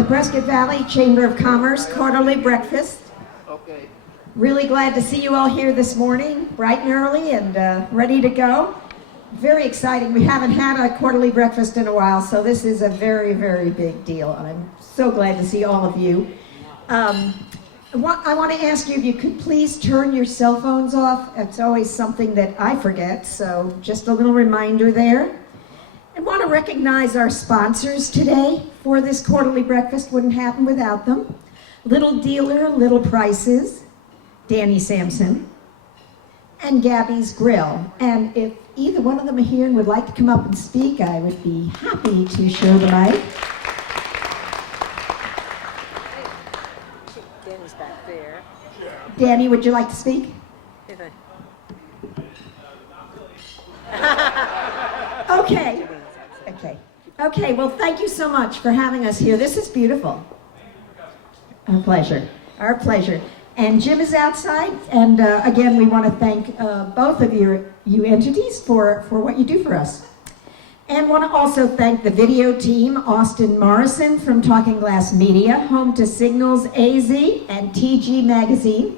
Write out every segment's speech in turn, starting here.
the Prescott Valley Chamber of Commerce quarterly breakfast. Okay. Really glad to see you all here this morning, bright and early and ready to go. Very exciting. We haven't had a quarterly breakfast in a while, so this is a very, very big deal. I'm so glad to see all of you. I want to ask you if you could please turn your cell phones off. It's always something that I forget, so just a little reminder there. I want to recognize our sponsors today for this quarterly breakfast. Wouldn't happen without them. Little Dealer, Little Prices, Danny Sampson, and Gabby's Grill. And if either one of them are here and would like to come up and speak, I would be happy to share the mic. Danny's back there. Danny, would you like to speak? Okay. Okay, well, thank you so much for having us here. This is beautiful. Our pleasure. And Jim is outside, and again, we want to thank both of you entities for what you do for us. And want to also thank the video team, Austin Morrison from Talking Glass Media, home to Signals AZ and TG Magazine.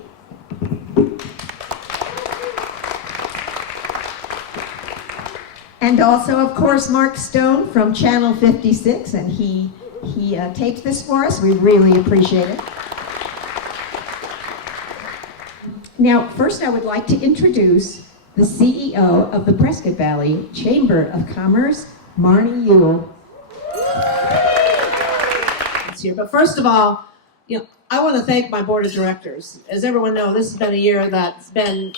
And also, of course, Mark Stone from Channel 56, and he taped this for us. We really appreciate it. Now, first I would like to introduce the CEO of the Prescott Valley Chamber of Commerce, Marnie Ewell. Here. But first of all, I want to thank my board of directors. As everyone knows, this has been a year that's been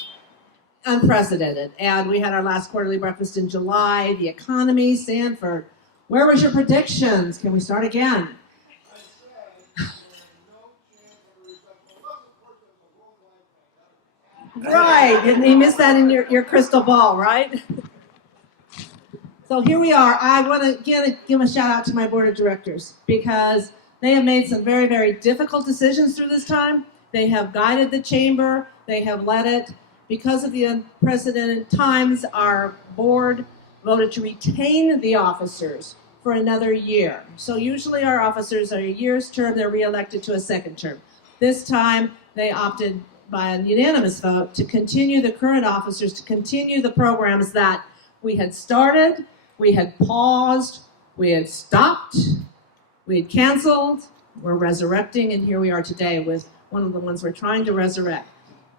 unprecedented. And we had our last quarterly breakfast in July. The economy, Sanford, where was your predictions? Can we start again? Right, and you missed that in your crystal ball, right? So here we are. I want to give a shout out to my board of directors because they have made some very, very difficult decisions through this time. They have guided the chamber. They have led it. Because of the unprecedented times, our board voted to retain the officers for another year. So usually our officers are a year's term, they're reelected to a second term. This time they opted by a unanimous vote to continue the current officers, to continue the programs that we had started, we had paused, we had stopped, we had canceled, we're resurrecting, and here we are today with one of the ones we're trying to resurrect.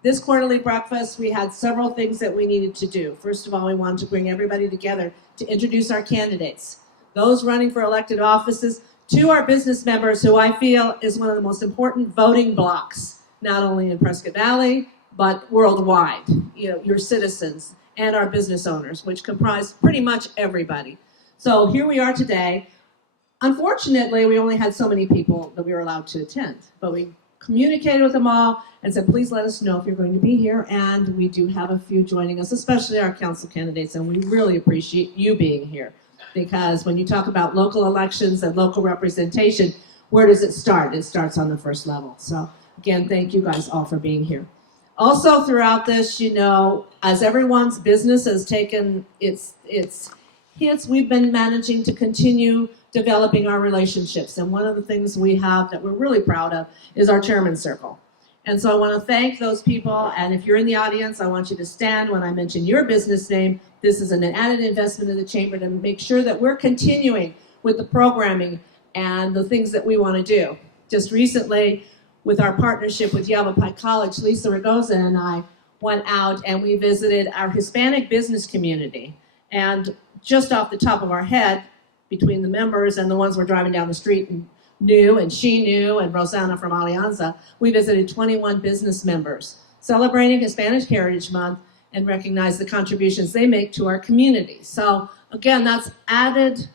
This quarterly breakfast, we had several things that we needed to do. First of all, we wanted to bring everybody together to introduce our candidates, those running for elected offices, to our business members, who I feel is one of the most important voting blocks, not only in Prescott Valley, but worldwide. Your citizens and our business owners, which comprise pretty much everybody. So here we are today. Unfortunately, we only had so many people that we were allowed to attend, but we communicated with them all and said, please let us know if you're going to be here. And we do have a few joining us, especially our council candidates, and we really appreciate you being here. Because when you talk about local elections and local representation, where does it start? It starts on the first level. So again, thank you guys all for being here. Also throughout this, as everyone's business has taken its hits, we've been managing to continue developing our relationships. And one of the things we have that we're really proud of is our Chairman's Circle. And so I want to thank those people. And if you're in the audience, I want you to stand when I mention your business name. This is an added investment in the chamber to make sure that we're continuing with the programming and the things that we want to do. Just recently, with our partnership with Yavapai College, Lisa Ragoza and I went out and we visited our Hispanic business community. And just off the top of our head, between the members and the ones we're driving down the street and she knew, and Rosanna from Alianza, we visited 21 business members, celebrating Hispanic Heritage Month and recognize the contributions they make to our community. So again, that's added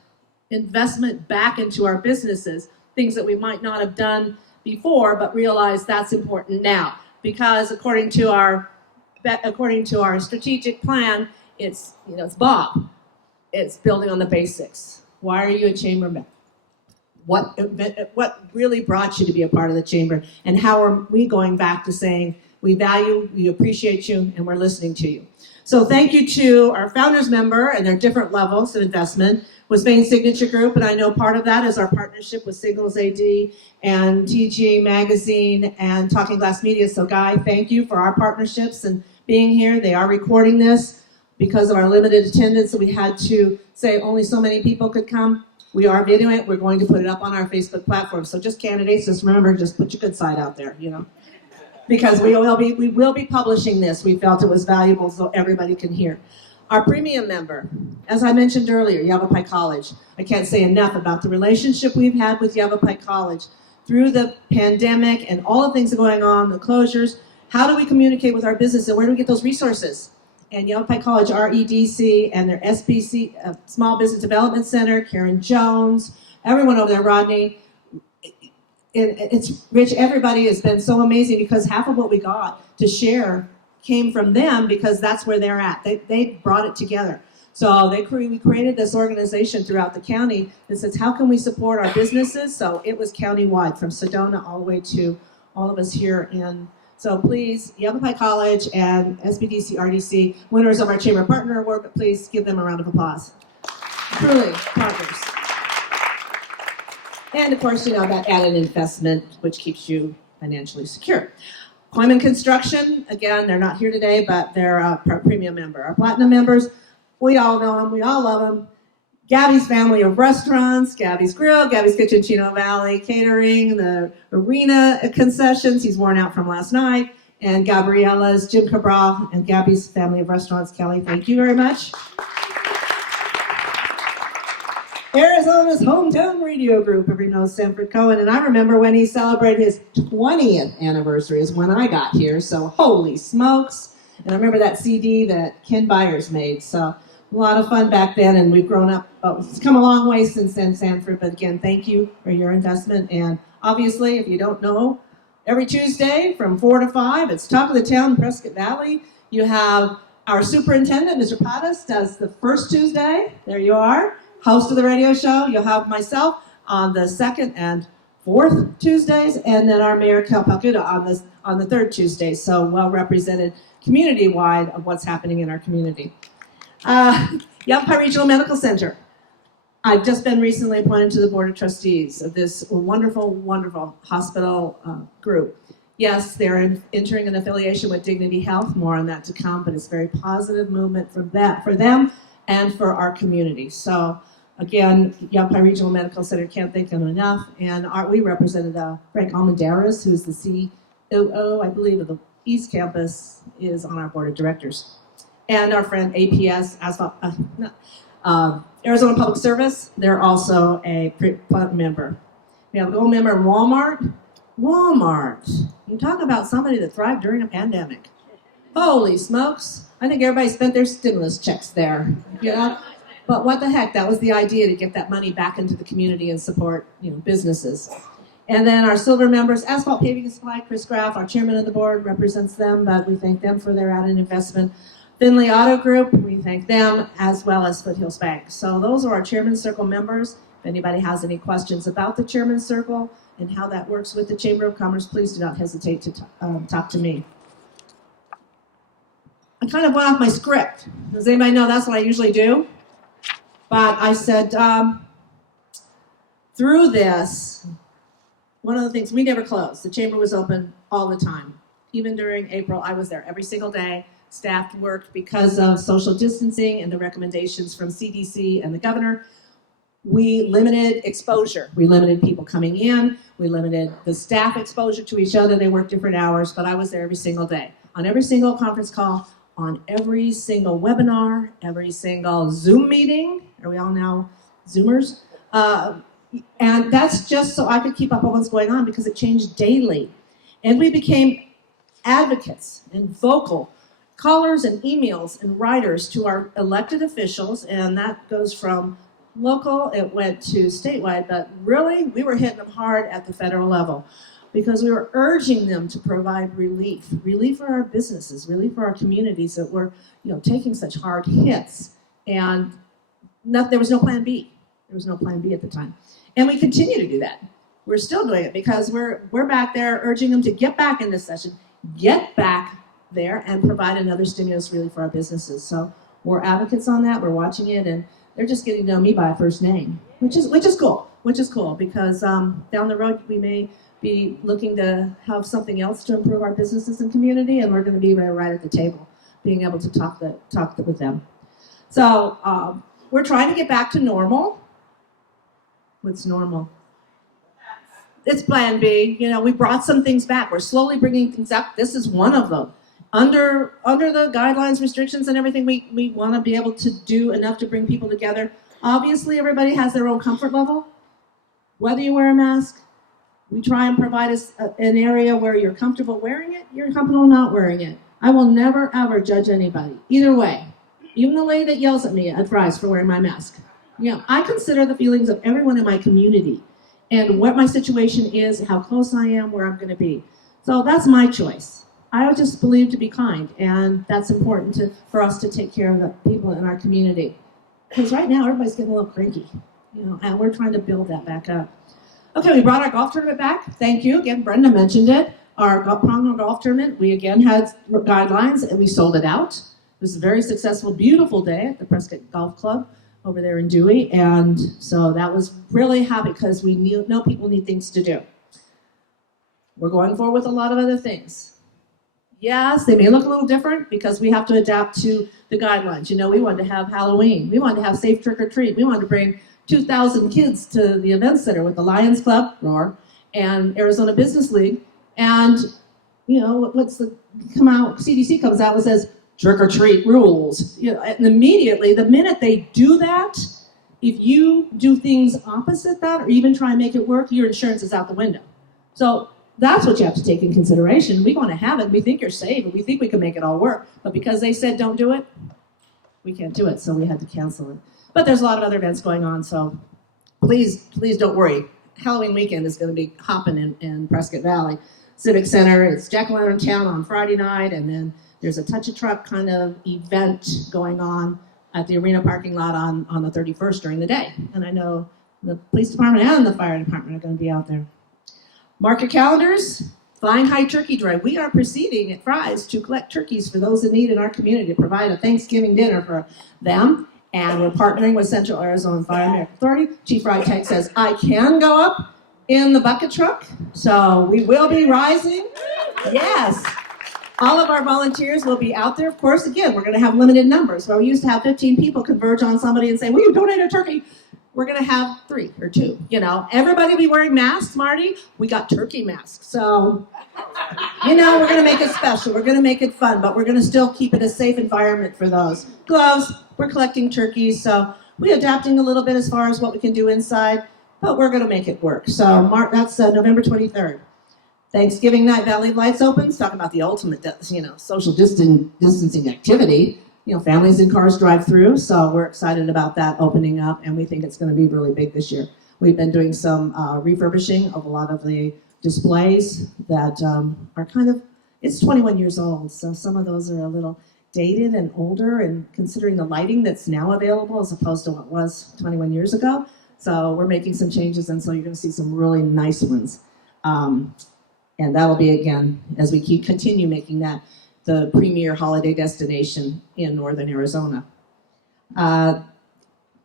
investment back into our businesses, things that we might not have done before, but realize that's important now. Because according to our strategic plan, it's Bob. It's building on the basics. Why are you a chamber member? What really brought you to be a part of the chamber? And how are we going back to saying, We value, we appreciate you, and we're listening to you. So thank you to our founders member and their different levels of investment with Spain Signature Group, and I know part of that is our partnership with Signals AD and TG Magazine and Talking Glass Media. So Guy, thank you for our partnerships and being here. They are recording this because of our limited attendance, so we had to say only so many people could come. We are videoing it. We're going to put it up on our Facebook platform. So just candidates, just remember, just put your good side out there, because we will be publishing this. We felt it was valuable so everybody can hear. Our premium member, as I mentioned earlier, Yavapai College. I can't say enough about the relationship we've had with Yavapai College through the pandemic and all the things that are going on, the closures. How do we communicate with our business and where do we get those resources? And Yavapai College REDC and their SBC, Small Business Development Center, Karen Jones, everyone over there, Rodney. It's Rich, everybody has been so amazing because half of what we got to came from them because that's where they're at. They brought it together. So we created this organization throughout the county that says, how can we support our businesses? So it was countywide from Sedona all the way to all of us here in. So please, Yavapai College and SBDC, RDC, winners of our Chamber Partner Award, but please give them a round of applause. Truly, partners. And of course, that added investment, which keeps you financially secure. Coleman Construction, again, they're not here today, but they're a premium member. Our platinum members, we all know them, we all love them. Gabby's family of restaurants, Gabby's Grill, Gabby's Kitchen, Chino Valley Catering, the Arena concessions, he's worn out from last night, and Gabriella's, Jim Cabral, and Gabby's family of restaurants. Kelly, thank you very much. Arizona's hometown radio group, everybody knows Sanford Cohen, and I remember when he celebrated his 20th anniversary is when I got here, so holy smokes. And I remember that CD that Ken Byers made, so a lot of fun back then, and we've grown up. It's come a long way since then, Sanford, but again, thank you for your investment. And obviously, if you don't know, every Tuesday from 4 to 5, it's Talk of the Town in Prescott Valley. You have our superintendent, Mr. Pattis, does the first Tuesday. There you are. Host of the radio show. You'll have myself on the second and fourth Tuesdays, and then our Mayor Kel Palcuda on the third Tuesday. So well represented community-wide of what's happening in our community. Yavapai Regional Medical Center. I've just been recently appointed to the Board of Trustees of this wonderful, wonderful hospital group. Yes, they're entering an affiliation with Dignity Health. More on that to come, but it's a very positive movement for them and for our community. So again, Yavapai Regional Medical Center, can't thank them enough. And we represented Frank Almendarez, who's the COO, I believe, of the East Campus, is on our board of directors. And our friend APS, Arizona Public Service, they're also a member. We have a gold member in Walmart. You talk about somebody that thrived during a pandemic. Holy smokes. I think everybody spent their stimulus checks there. But what the heck, that was the idea, to get that money back into the community and support businesses. And then our silver members, Asphalt Paving and Supply, Chris Graff, our chairman of the board, represents them, but we thank them for their added investment. Finley Auto Group, we thank them, as well as Foothills Bank. So those are our Chairman's Circle members. If anybody has any questions about the Chairman's Circle and how that works with the Chamber of Commerce, please do not hesitate to talk to me. I kind of went off my script. Does anybody know that's what I usually do? But I said, through this, one of the things, we never closed. The chamber was open all the time. Even during April, I was there every single day. Staff worked because of social distancing and the recommendations from CDC and the governor. We limited exposure. We limited people coming in. We limited the staff exposure to each other. They worked different hours, but I was there every single day. On every single conference call, on every single webinar, every single Zoom meeting. Are we all now Zoomers? And that's just so I could keep up on what's going on, because it changed daily. And we became advocates and vocal callers and emails and writers to our elected officials, and that goes from local, it went to statewide, but really we were hitting them hard at the federal level, because we were urging them to provide relief for our businesses, relief for our communities that were taking such hard hits. And there was no plan B. There was no plan B at the time. And we continue to do that. We're still doing it, because we're back there urging them to get back in this session, get back there and provide another stimulus really for our businesses. So we're advocates on that. We're watching it, and they're just getting to know me by a first name, which is cool. Which is cool because down the road we may be looking to have something else to improve our businesses and community, and we're going to be right at the table, being able to talk with them. So we're trying to get back to normal. What's normal? It's Plan B. You know, we brought some things back. We're slowly bringing things up. This is one of them. Under the guidelines, restrictions, and everything, we want to be able to do enough to bring people together. Obviously, everybody has their own comfort level. Whether you wear a mask, we try and provide an area where you're comfortable wearing it, you're comfortable not wearing it. I will never, ever judge anybody, either way. Even the lady that yells at me at Fry's for wearing my mask. You know, I consider the feelings of everyone in my community and what my situation is, how close I am, where I'm going to be. So that's my choice. I just believe to be kind, and that's important for us to take care of the people in our community. Because right now, everybody's getting a little cranky, you know, and we're trying to build that back up. Okay, we brought our golf tournament back. Thank you. Again, Brenda mentioned it. Our Pronghorn Golf Tournament, we again had guidelines, and we sold it out. It was a very successful, beautiful day at the Prescott Golf Club over there in Dewey, and so that was really happy because we know people need things to do. We're going forward with a lot of other things. Yes, they may look a little different because we have to adapt to the guidelines. You know, we wanted to have Halloween. We wanted to have safe trick or treat. We wanted to bring 2,000 kids to the event center with the Lions Club, Roar, and Arizona Business League. And, you know, CDC comes out and says, trick or treat rules. You know, and immediately, the minute they do that, if you do things opposite that or even try and make it work, your insurance is out the window. So that's what you have to take in consideration. We want to have it. We think you're safe, and we think we can make it all work. But because they said don't do it, we can't do it, so we had to cancel it. But there's a lot of other events going on, so please don't worry. Halloween weekend is going to be hopping in Prescott Valley Civic Center. It's Jack-o'-lantern Town on Friday night, and then there's a touch a truck kind of event going on at the arena parking lot on the 31st during the day. And I know the police department and the fire department are going to be out there. Mark your calendars. Flying High Turkey Drive. We are proceeding at Fry's to collect turkeys for those in need in our community to provide a Thanksgiving dinner for them. And we're partnering with Central Arizona Fire American Authority. Chief Freitag says, I can go up in the bucket truck. So we will be rising. Yes. All of our volunteers will be out there. Of course, again, we're going to have limited numbers. Where we used to have 15 people converge on somebody and say, will you donate a turkey? We're going to have 3 or 2, you know. Everybody will be wearing masks, Marty. We got turkey masks. So, you know, we're going to make it special. We're going to make it fun, but we're going to still keep it a safe environment for those. Gloves, we're collecting turkeys. So we're adapting a little bit as far as what we can do inside, but we're going to make it work. So that's November 23rd. Thanksgiving night, Valley Lights opens, talking about the ultimate, you know, social distancing activity. You know, families and cars drive through, so we're excited about that opening up, and we think it's going to be really big this year. We've been doing some refurbishing of a lot of the displays that are kind of, it's 21 years old, so some of those are a little dated and older, and considering the lighting that's now available as opposed to what was 21 years ago. So we're making some changes, and so you're going to see some really nice ones. And that'll be, again, as we continue making that the premier holiday destination in northern Arizona.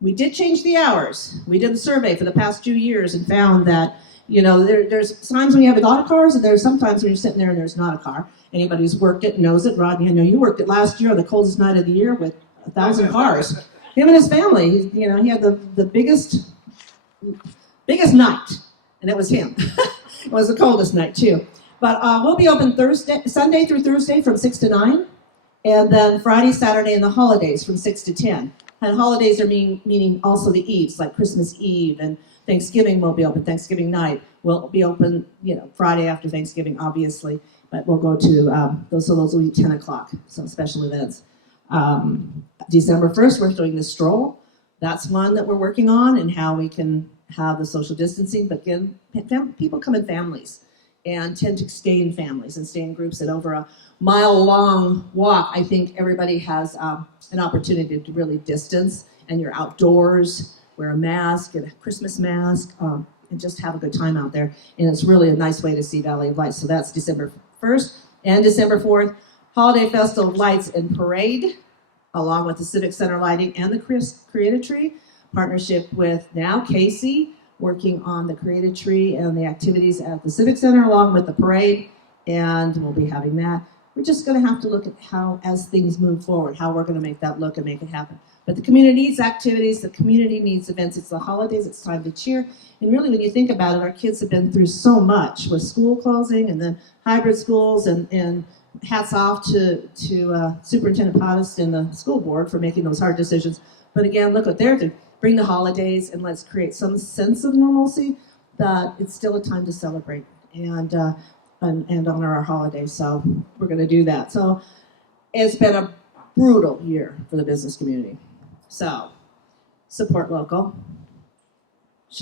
We did change the hours. We did a survey for the past 2 years and found that, you know, there's times when you have a lot of cars, and there's sometimes when you're sitting there and there's not a car. Anybody who's worked it knows it. Rodney, I know you worked it last year on the coldest night of the year with 1,000 cars. Him and his family, you know, he had the biggest night, and it was him. It was the coldest night too. But we'll be open Sunday through Thursday from 6 to 9, and then Friday, Saturday, and the holidays from 6 to 10. And holidays are meaning also the eves, like Christmas Eve, and Thanksgiving will be open. Thanksgiving night will be open, you know, Friday after Thanksgiving, obviously. But we'll go to, those will be 10 o'clock, so special events. December 1st, we're doing the stroll. That's one that we're working on, and how we can have the social distancing. But again, people come in families and tend to stay in families and stay in groups. And over a mile-long walk, I think everybody has an opportunity to really distance, and you're outdoors, wear a mask, get a Christmas mask, and just have a good time out there. And it's really a nice way to see Valley of Lights. So that's December 1st. and December 4th, Holiday Festival Lights and Parade, along with the Civic Center lighting and the Creative Tree, partnership with now Casey, working on the Creative Tree and the activities at the Civic Center along with the parade, and we'll be having that. We're just going to have to look at how, as things move forward, how we're going to make that look and make it happen. But the community needs activities, the community needs events. It's the holidays, it's time to cheer. And really, when you think about it, our kids have been through so much with school closing and then hybrid schools, and hats off to Superintendent Pottis and the school board for making those hard decisions. But again, look what they're doing. Bring the holidays and let's create some sense of normalcy, that it's still a time to celebrate and honor our holidays. So we're going to do that. So it's been a brutal year for the business community. So support local.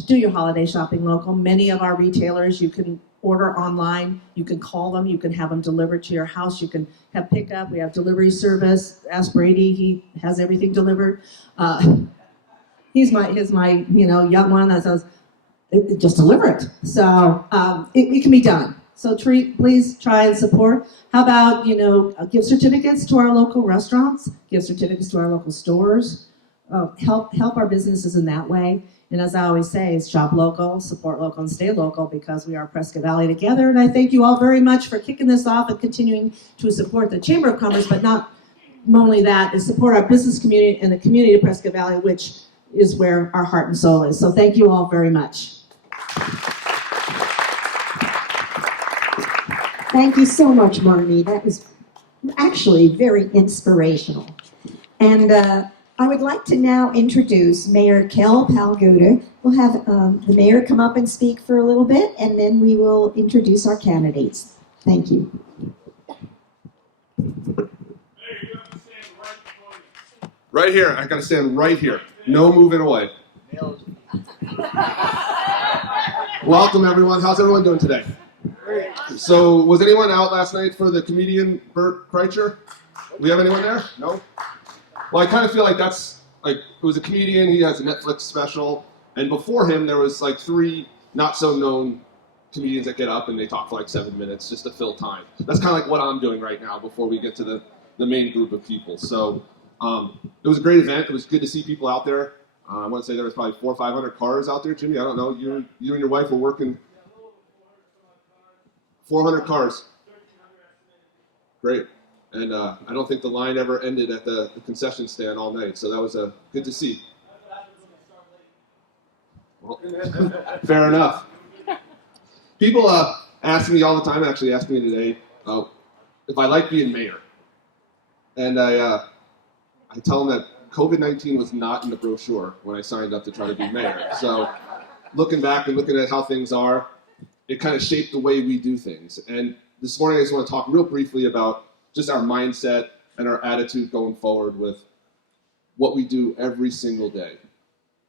Do your holiday shopping local. Many of our retailers, you can order online, you can call them, you can have them delivered to your house, you can have pickup, we have delivery service. Ask Brady, he has everything delivered. He's my young one that says, just deliver it. So it can be done. So please try and support. How about, gift certificates to our local restaurants, gift certificates to our local stores, help our businesses in that way. And as I always say, is shop local, support local, and stay local, because we are Prescott Valley together. And I thank you all very much for kicking this off and continuing to support the Chamber of Commerce, but not only that, is support our business community and the community of Prescott Valley, which is where our heart and soul is. So thank you all very much. Thank you so much, Marnie. That was actually very inspirational. And I would like to now introduce Mayor Kel Palguda. We'll have the mayor come up and speak for a little bit, and then we will introduce our candidates. Thank you. Right here. I got to stand right here. No moving away. Welcome, everyone. How's everyone doing today? So, was anyone out last night for the comedian Bert Kreischer? We have anyone there? No? Well, I kind of feel like it was a comedian, he has a Netflix special, and before him there was like 3 not-so-known comedians that get up and they talk for like 7 minutes just to fill time. That's kind of like what I'm doing right now before we get to the main group of people. So, it was a great event. It was good to see people out there. I want to say there was probably 400 or 500 cars out there, Jimmy. I don't know. You and your wife were working. 400 cars. Great. And I don't think the line ever ended at the concession stand all night, so that was good to see. Well, fair enough. People ask me all the time, actually asked me today, if I like being mayor. And I tell them that COVID-19 was not in the brochure when I signed up to try to be mayor. So looking back and looking at how things are, it kind of shaped the way we do things. And this morning I just want to talk real briefly about just our mindset and our attitude going forward with what we do every single day.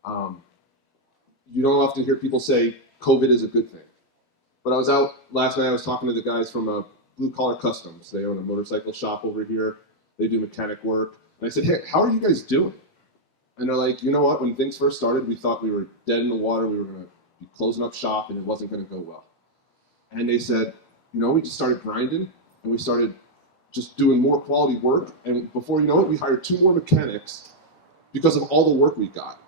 You don't often hear people say COVID is a good thing. But I was out last night, I was talking to the guys from Blue Collar Customs. They own a motorcycle shop over here. They do mechanic work. And I said, hey, how are you guys doing? And they're like, you know what, when things first started, we thought we were dead in the water, we were going to be closing up shop, and it wasn't going to go well. And they said, we just started grinding, and we started just doing more quality work, and before you know it, we hired 2 more mechanics because of all the work we got.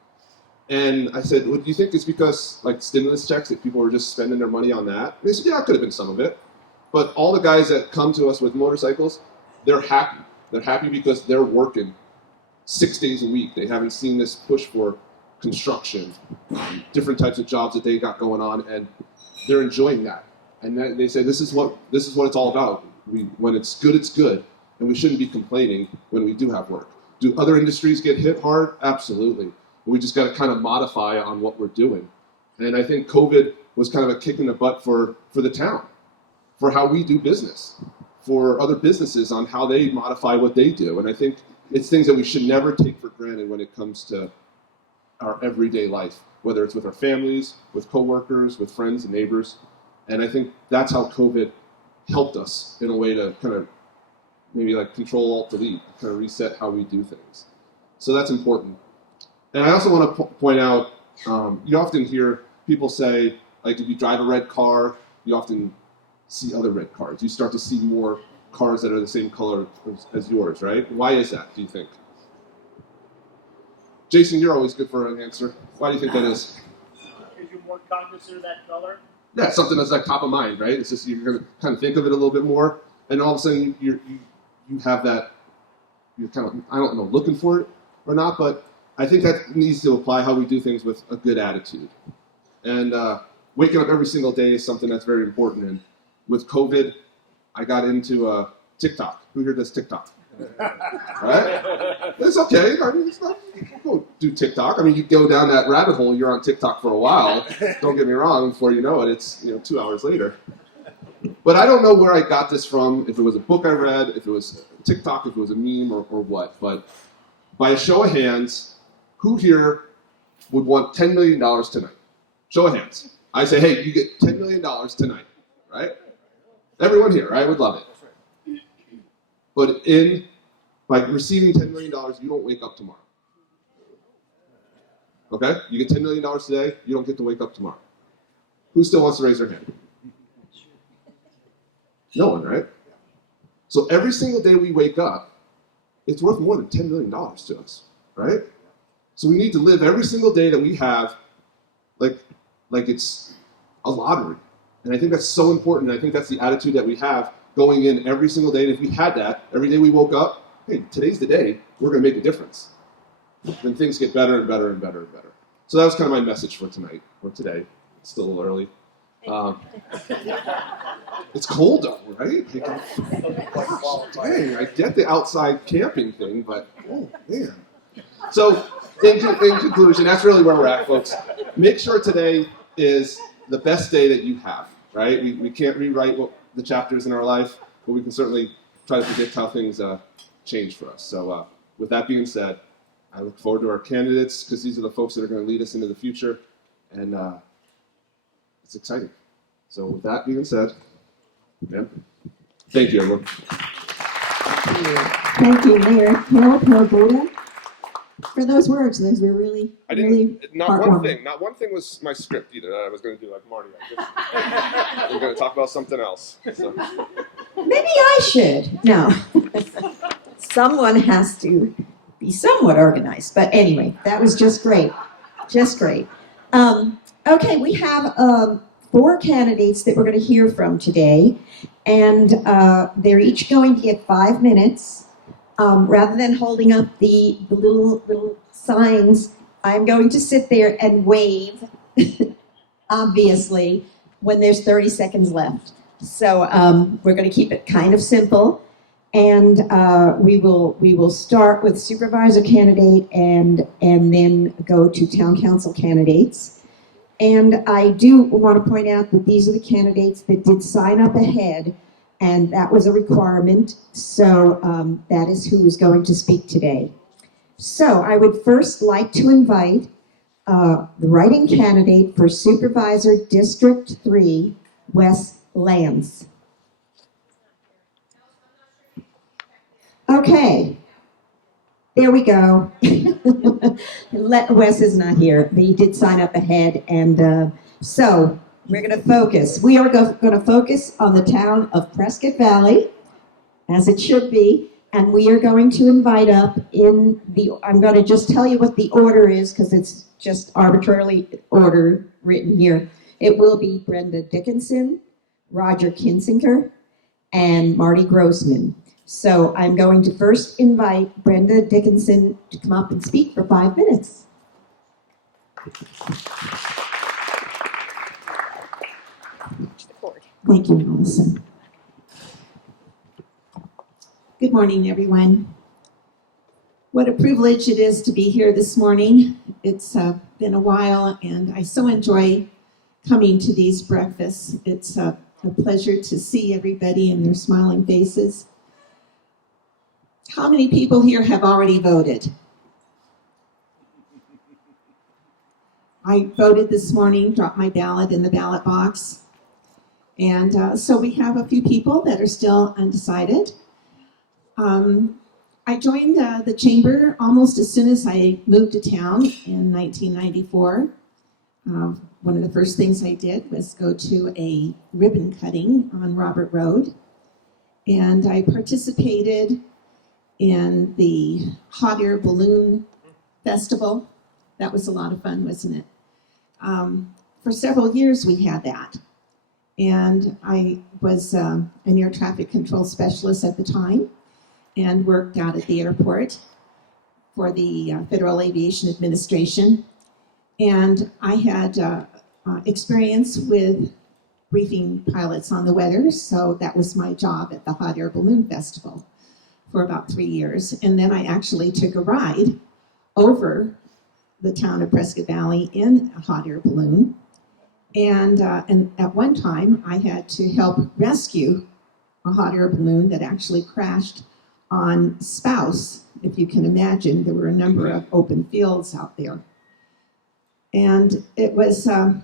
And I said, well, do you think it's because, like, stimulus checks, that people were just spending their money on that? And they said, yeah, it could have been some of it. But all the guys that come to us with motorcycles, they're happy. They're happy because they're working 6 days a week. They haven't seen this push for construction, different types of jobs that they got going on, and they're enjoying that. And they say this is what it's all about. When it's good, and we shouldn't be complaining when we do have work. Do other industries get hit hard? Absolutely. We just got to kind of modify on what we're doing. And I think COVID was kind of a kick in the butt for the town, for how we do business, for other businesses on how they modify what they do. And I think it's things that we should never take for granted when it comes to our everyday life, whether it's with our families, with coworkers, with friends and neighbors. And I think that's how COVID helped us in a way to kind of maybe like Control Alt Delete, kind of reset how we do things. So that's important. And I also want to point out, you often hear people say, like if you drive a red car, you often see other red cars. You start to see more cars that are the same color as yours, right? Why is that, do you think? Jason, you're always good for an answer. Why do you think that is? Because you're more cognizant of that color. Yeah, something that's like top of mind, right? It's just you're going to kind of think of it a little bit more, and all of a sudden you have that. You're kind of, I don't know, looking for it or not, but I think that needs to apply how we do things with a good attitude. And waking up every single day is something that's very important. And with COVID, I got into TikTok. Who here does TikTok? Right? It's okay. I mean, it's not, go do TikTok. I mean, you go down that rabbit hole, you're on TikTok for a while. Don't get me wrong. Before you know it, it's 2 hours later. But I don't know where I got this from. If it was a book I read, if it was TikTok, if it was a meme, or what. But by a show of hands, who here would want $10 million tonight? Show of hands. I say, hey, you get $10 million tonight, right? Everyone here, right, would love it. But by receiving $10 million, you don't wake up tomorrow. Okay? You get $10 million today, you don't get to wake up tomorrow. Who still wants to raise their hand? No one, right? So every single day we wake up, it's worth more than $10 million to us, right? So we need to live every single day that we have like it's a lottery. And I think that's so important. I think that's the attitude that we have going in every single day. And if we had that, every day we woke up, hey, today's the day, we're going to make a difference. Then things get better and better and better and better. So that was kind of my message for tonight, or today. It's still a little early. It's cold out, right? Dang, I get the outside camping thing, but oh man. So in conclusion, that's really where we're at, folks. Make sure today is the best day that you have, right? We can't rewrite the chapters in our life, but we can certainly try to predict how things change for us. So with that being said, I look forward to our candidates, because these are the folks that are going to lead us into the future, and it's exciting. So with that being said, ma'am, thank you, everyone. Thank you, Mayor Harold Peralta, for those words. Those were really, Not heartwarming. one thing was my script either that I was going to do like Marty. We're going to talk about something else. So. Maybe I should. No. Someone has to be somewhat organized. But anyway, that was just great. Just great. Okay, we have 4 candidates that we're going to hear from today. And they're each going to get 5 minutes. Rather than holding up the little signs, I'm going to sit there and wave, obviously, when there's 30 seconds left. So we're going to keep it kind of simple. And we will start with supervisor candidate and then go to town council candidates. And I do want to point out that these are the candidates that did sign up ahead, and that was a requirement. So that is who is going to speak today. So I would first like to invite the writing candidate for Supervisor District 3, Wes Lance. Okay, there we go. Wes is not here, but he did sign up ahead, and so we're going to focus. We are going to focus on the town of Prescott Valley, as it should be, and we are going to invite up I'm going to just tell you what the order is, because it's just arbitrarily written here. It will be Brenda Dickinson, Roger Kinsinger, and Marty Grossman. So I'm going to first invite Brenda Dickinson to come up and speak for 5 minutes. Thank you, Allison. Good morning, everyone. What a privilege it is to be here this morning. It's been a while, and I so enjoy coming to these breakfasts. It's a pleasure to see everybody and their smiling faces. How many people here have already voted? I voted this morning, dropped my ballot in the ballot box. And so we have a few people that are still undecided. I joined the chamber almost as soon as I moved to town in 1994. One of the first things I did was go to a ribbon cutting on Robert Road. And I participated in the Hot Air Balloon Festival. That was a lot of fun, wasn't it? For several years we had that. And I was an air traffic control specialist at the time and worked out at the airport for the Federal Aviation Administration. And I had experience with briefing pilots on the weather, so that was my job at the Hot Air Balloon Festival for about 3 years. And then I actually took a ride over the town of Prescott Valley in a hot air balloon. And at one time, I had to help rescue a hot air balloon that actually crashed on Spouse. If you can imagine, there were a number of open fields out there. And it was an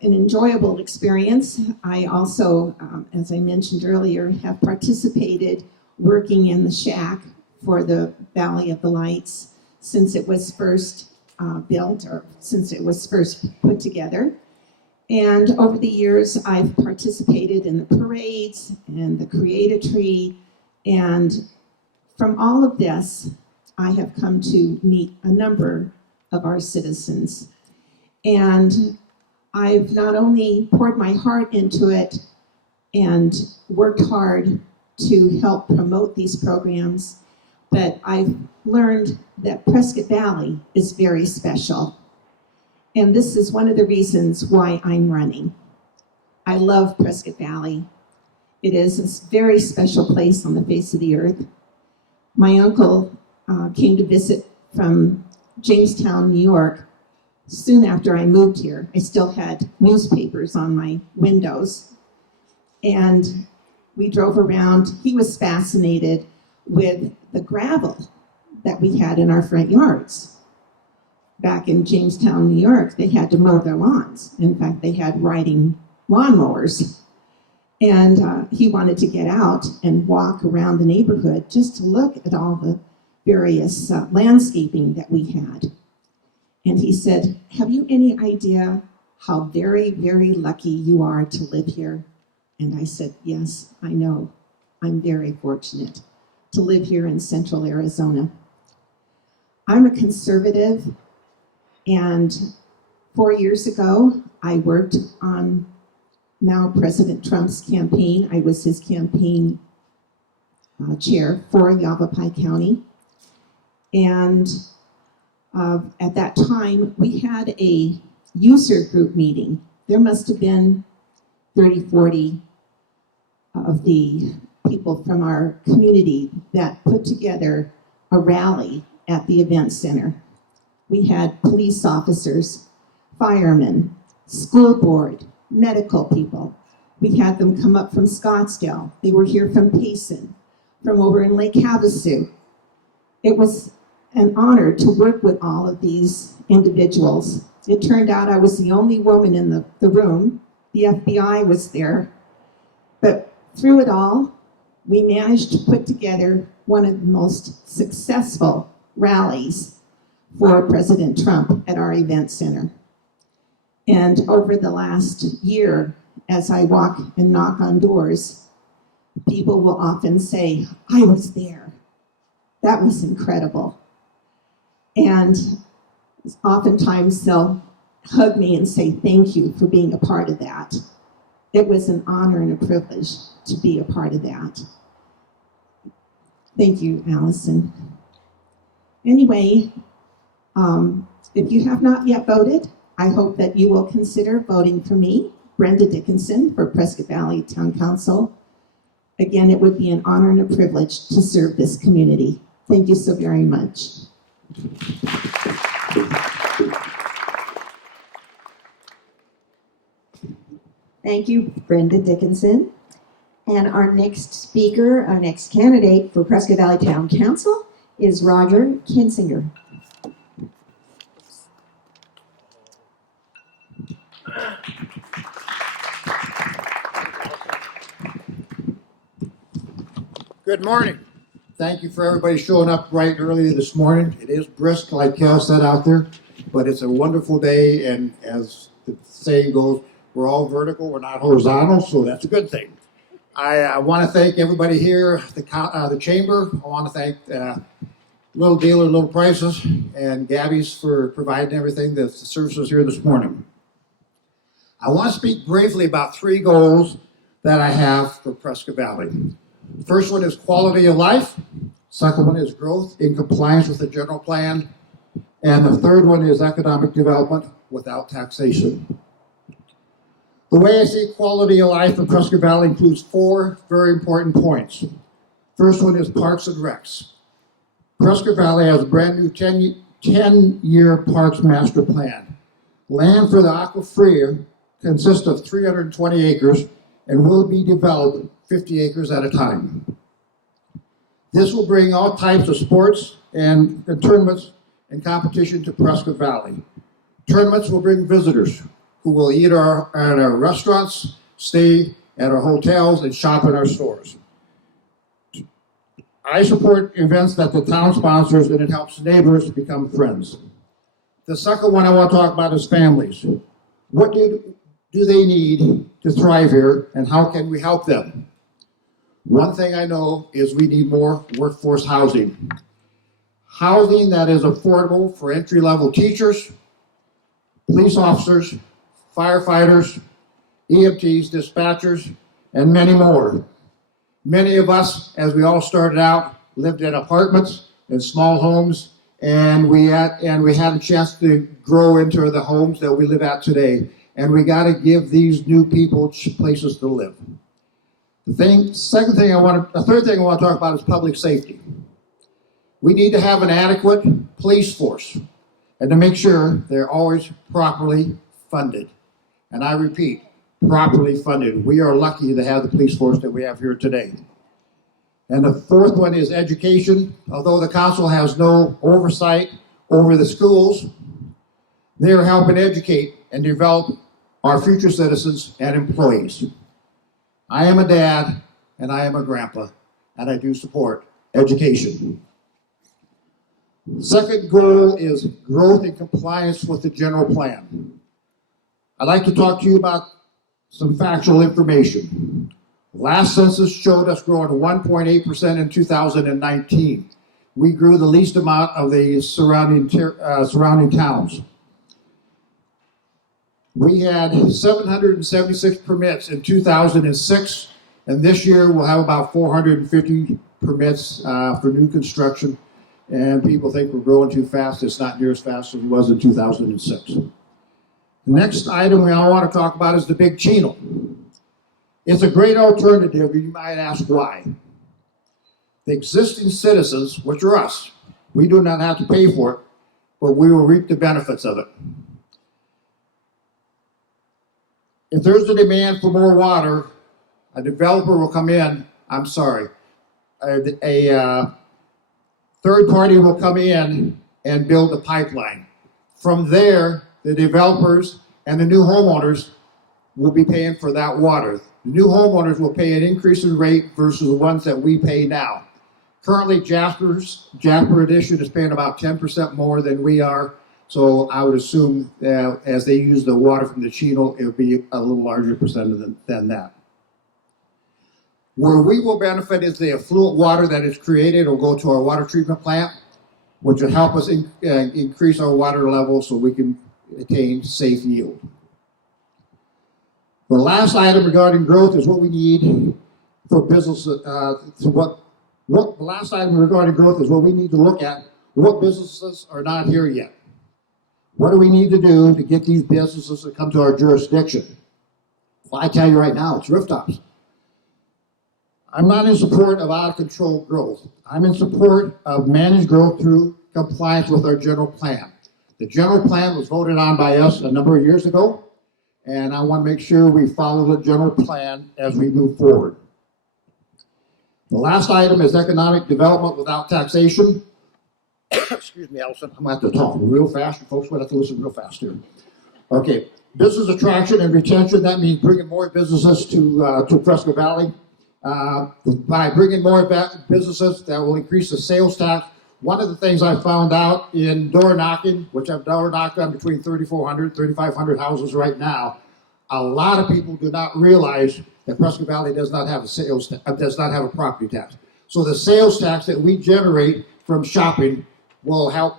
enjoyable experience. I also, as I mentioned earlier, have participated working in the shack for the Valley of the Lights since it was first built, or since it was first put together. And over the years, I've participated in the parades and the Create-A-Tree. And from all of this, I have come to meet a number of our citizens. And I've not only poured my heart into it and worked hard to help promote these programs, but I've learned that Prescott Valley is very special. And this is one of the reasons why I'm running. I love Prescott Valley. It is a very special place on the face of the earth. My uncle came to visit from Jamestown, New York, soon after I moved here. I still had newspapers on my windows. And we drove around. He was fascinated with the gravel that we had in our front yards. Back in Jamestown, New York, they had to mow their lawns. In fact, they had riding lawnmowers. And he wanted to get out and walk around the neighborhood just to look at all the various landscaping that we had. And he said, "Have you any idea how very, very lucky you are to live here?" And I said, "Yes, I know. I'm very fortunate to live here in Central Arizona." I'm a conservative, and 4 years ago, I worked on now President Trump's campaign. I was his campaign chair for Yavapai County. And at that time, we had a user group meeting. There must have been 30, 40 of the people from our community that put together a rally at the event center. We had police officers, firemen, school board, medical people. We had them come up from Scottsdale. They were here from Payson, from over in Lake Havasu. It was an honor to work with all of these individuals. It turned out I was the only woman in the room. The FBI was there. But through it all, we managed to put together one of the most successful rallies for President Trump at our event center. And over the last year, as I walk and knock on doors, people will often say, "I was there. That was incredible." And oftentimes they'll hug me and say, "Thank you for being a part of that." It was an honor and a privilege to be a part of that. Thank you, Allison. Anyway, if you have not yet voted, I hope that you will consider voting for me, Brenda Dickinson, for Prescott Valley Town Council. Again, it would be an honor and a privilege to serve this community. Thank you so very much. Thank you, Brenda Dickinson. And our next speaker, our next candidate for Prescott Valley Town Council is Roger Kinsinger. Good morning. Thank you for everybody showing up bright and early this morning. It is brisk, like Cal said out there, but it's a wonderful day, and as the saying goes, we're all vertical, we're not horizontal, so that's a good thing. I want to thank everybody here, the chamber. I want to thank Little Dealer, Little Prices, and Gabby's for providing everything, the services here this morning. I want to speak briefly about 3 goals that I have for Prescott Valley. The first one is quality of life. Second one is growth in compliance with the general plan. And the third one is economic development without taxation. The way I see quality of life in Prescott Valley includes 4 very important points. First one is parks and recs. Prescott Valley has a brand new 10-year parks master plan. Land for the Aqua Freer consists of 320 acres and will be developed 50 acres at a time. This will bring all types of sports and tournaments and competition to Prescott Valley. Tournaments will bring visitors who will eat at our restaurants, stay at our hotels, and shop in our stores. I support events that the town sponsors, and it helps neighbors become friends. The second one I want to talk about is families. What do they need to thrive here, and how can we help them? One thing I know is we need more workforce housing. Housing that is affordable for entry-level teachers, police officers, firefighters, EMTs, dispatchers, and many more. Many of us, as we all started out, lived in apartments, in small homes, and we had a chance to grow into the homes that we live at today. And we got to give these new people places to live. The third thing I want to talk about is public safety. We need to have an adequate police force, and to make sure they're always properly funded. And I repeat, properly funded. We are lucky to have the police force that we have here today. And the fourth one is education. Although the council has no oversight over the schools, they are helping educate and develop our future citizens and employees. I am a dad and I am a grandpa, and I do support education. Second goal is growth in compliance with the general plan. I'd like to talk to you about some factual information. Last census showed us growing 1.8% in 2019. We grew the least amount of the surrounding towns. We had 776 permits in 2006, and this year we'll have about 450 permits for new construction. And people think we're growing too fast. It's not near as fast as it was in 2006. The next item we all want to talk about is the Big Chino. It's a great alternative, you might ask why. The existing citizens, which are us, we do not have to pay for it, but we will reap the benefits of it. If there's a demand for more water, a developer will come in, I'm sorry, a third party will come in and build a pipeline. From there, the developers and the new homeowners will be paying for that water. The new homeowners will pay an increase in rate versus the ones that we pay now. Currently, Jasper Addition is paying about 10% more than we are, so I would assume that as they use the water from the Chino, it would be a little larger percentage than that. Where we will benefit is the affluent water that is created will go to our water treatment plant, which will help us increase our water level so we can attain safe yield. The last item regarding growth is what we need for business. The last item regarding growth is what we need to look at. What businesses are not here yet? What do we need to do to get these businesses to come to our jurisdiction? Well, I tell you right now, it's rooftops. I'm not in support of out-of-control growth. I'm in support of managed growth through compliance with our general plan. The general plan was voted on by us a number of years ago, and I want to make sure we follow the general plan as we move forward. The last item is economic development without taxation. Excuse me, Allison, I'm going to have to talk real fast. You folks will have to listen real fast here. Okay, business attraction and retention, that means bringing more businesses to Prescott Valley. By bringing more businesses, that will increase the sales tax. One of the things I found out in door knocking, which I've door knocked on between 3,400, 3,500 houses right now, a lot of people do not realize that Prescott Valley does not have does not have a property tax. So the sales tax that we generate from shopping will help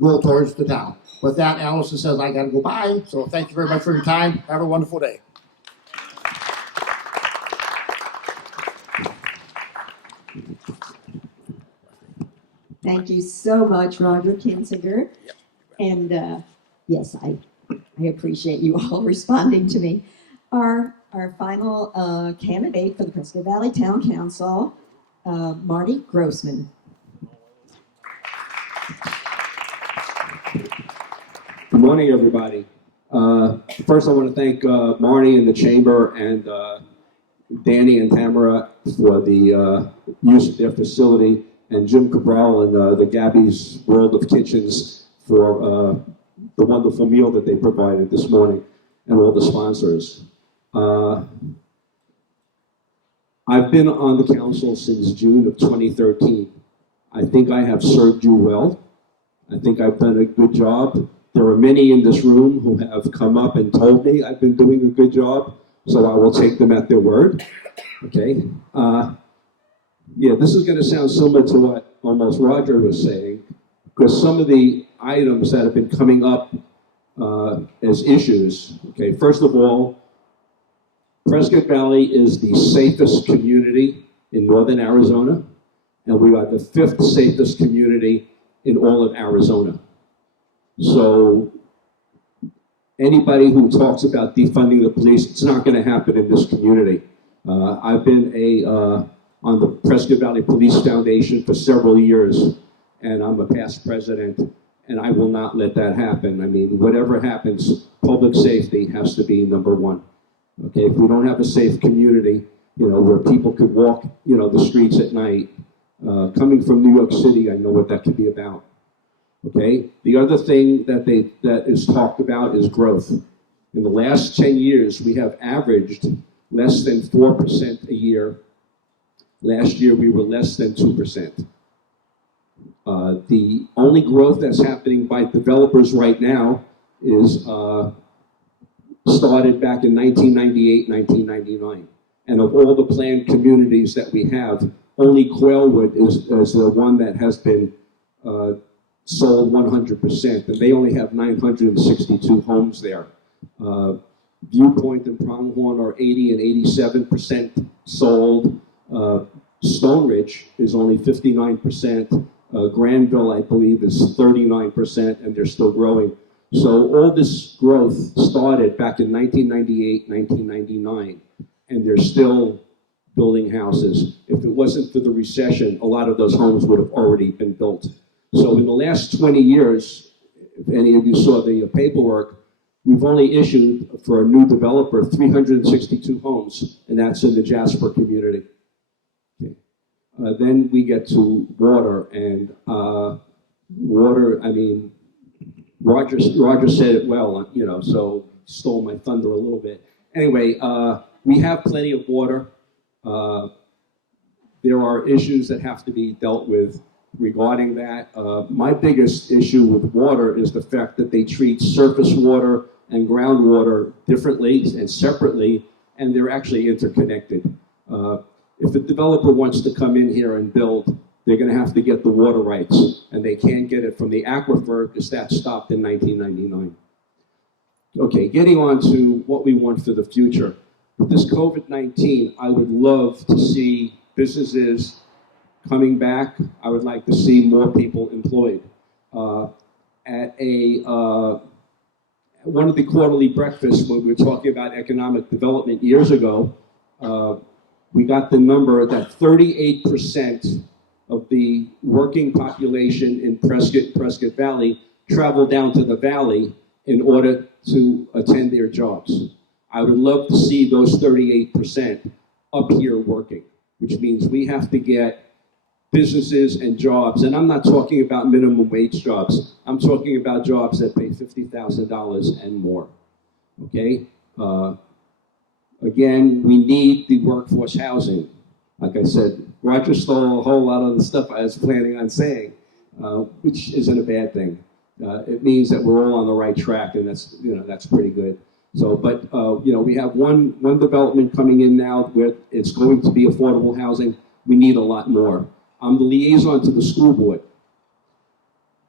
go towards the town. With that, Allison says I got to go bye. So thank you very much for your time. Have a wonderful day. Thank you so much, Roger Kinzinger. And yes, I appreciate you all responding to me. Our final candidate for the Prescott Valley Town Council, Marty Grossman. Good morning, everybody. First, I want to thank Marnie and the Chamber and Danny and Tamara for the use of their facility, and Jim Cabral and the Gabby's World of Kitchens for the wonderful meal that they provided this morning, and all the sponsors. I've been on the council since June of 2013. I think I have served you well. I think I've done a good job. There are many in this room who have come up and told me I've been doing a good job, so I will take them at their word. Okay. Yeah, this is going to sound similar to what almost Roger was saying, because some of the items that have been coming up as issues. Okay, first of all, Prescott Valley is the safest community in northern Arizona, and we are the 5th safest community in all of Arizona. So anybody who talks about defunding the police, it's not going to happen in this community. I've been on the Prescott Valley Police Foundation for several years, and I'm a past president, and I will not let that happen. I mean, whatever happens, public safety has to be number one. Okay, if we don't have a safe community, where people could walk, the streets at night, coming from New York City, I know what that could be about. Okay, the other thing that is talked about is growth. In the last 10 years, we have averaged less than 4% a year. Last year, we were less than 2%. The only growth that's happening by developers right now is started back in 1998, 1999. And of all the planned communities that we have, only Quailwood is the one that has been sold 100%, and they only have 962 homes there. Viewpoint and Pronghorn are 80 and 87% sold. Stone Ridge is only 59%. Granville, I believe, is 39%, and they're still growing. So all this growth started back in 1998, 1999, and they're still building houses. If it wasn't for the recession, a lot of those homes would have already been built. So in the last 20 years, if any of you saw the paperwork, we've only issued for a new developer 362 homes, and that's in the Jasper community. Okay. Then we get to water, and water, I mean, Roger said it well, so stole my thunder a little bit. Anyway, we have plenty of water. There are issues that have to be dealt with regarding that. My biggest issue with water is the fact that they treat surface water and groundwater differently and separately, and they're actually interconnected. If a developer wants to come in here and build, they're going to have to get the water rights, and they can't get it from the aquifer because that stopped in 1999. Okay, getting on to what we want for the future. With this COVID-19, I would love to see businesses coming back. I would like to see more people employed. At one of the quarterly breakfasts when we were talking about economic development years ago, we got the number that 38% of the working population in Prescott Valley travel down to the valley in order to attend their jobs. I would love to see those 38% up here working, which means we have to get businesses and jobs, and I'm not talking about minimum wage jobs. I'm talking about jobs that pay $50,000 and more, okay? Again, we need the workforce housing. Like I said, Roger stole a whole lot of the stuff I was planning on saying, which isn't a bad thing. It means that we're all on the right track, and that's pretty good. So, but, we have one development coming in now where it's going to be affordable housing. We need a lot more. I'm the liaison to the school board.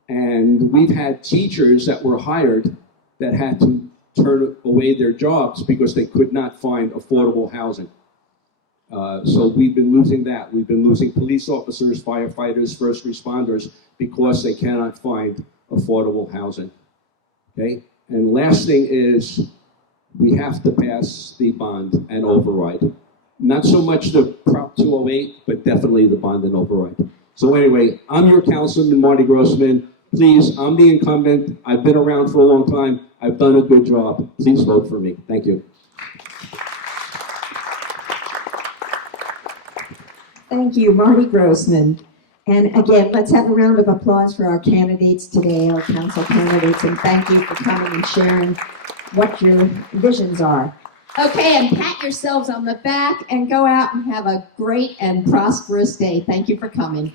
And we've had teachers that were hired that had to turn away their jobs because they could not find affordable housing. So we've been losing that. We've been losing police officers, firefighters, first responders because they cannot find affordable housing. Okay? And last thing is we have to pass the bond and override. Not so much the Prop 208, but definitely the bond and override. So anyway, I'm your councilman, Marty Grossman. Please, I'm the incumbent. I've been around for a long time. I've done a good job. Please vote for me. Thank you. Thank you, Marty Grossman. And again, let's have a round of applause for our candidates today, our council candidates, and thank you for coming and sharing what your visions are. Okay, and pat yourselves on the back and go out and have a great and prosperous day. Thank you for coming.